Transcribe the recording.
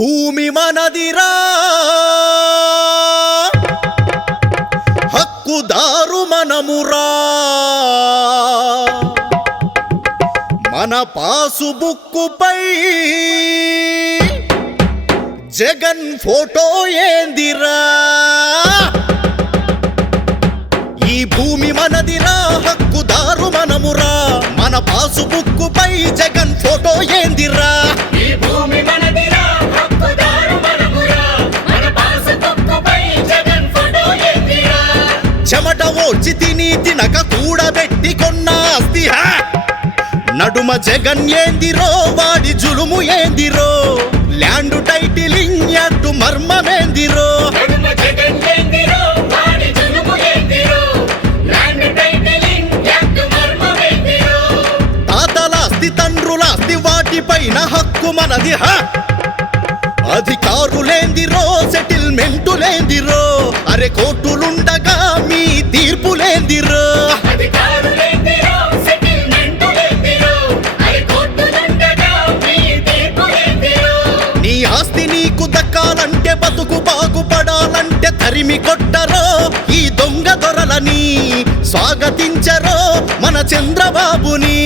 భూమి మనదిరా హక్కుదారు మనమురా మన పాసుబుక్కుపై జగన్ ఫోటో ఏందిరా ఈ భూమి మనదిరా హక్కుదారు మనమురా మన పాసుబుక్కుపై జగన్ ఫోటో ఏందిరా ఈ భూమి మనదిరా హక్కుదారు మనమురా మన పాసుబుక్కుపై జగన్ ఫోటో ఏందిరా చెమట ఓడ్చి తినక కూడబెట్టి కొన్న ఆస్తి నడుమ జగన్ ఏందిరో వాడి జులుము ఏందిరో ల్యాండ్ టైటిలింగ్ యాక్ట్ మర్మమేందిరో నడుమ జగన్ ఏందిరో వాడి జులుము ఏందిరో ల్యాండ్ టైటిలింగ్ యాక్ట్ మర్మమేందిరో తాతలాస్తి తండ్రులాస్తి వాటిపైన హక్కు మనది అధికారులేందిరో సెటిల్మెంటులేందిరో అరే కోర్టులుండగా మీ తీర్పులేందిరో అధికారులేందిరో సెటిల్మెంటులేందిరో అరే కోర్టులుండగా మీ తీర్పులేందిరో నీ ఆస్తి నీకు దక్కాలంటే బతుకు బాగుపడాలంటే తరిమి కొట్టరో ఈ దొంగ దొరలని స్వాగతించరో మన చంద్రబాబుని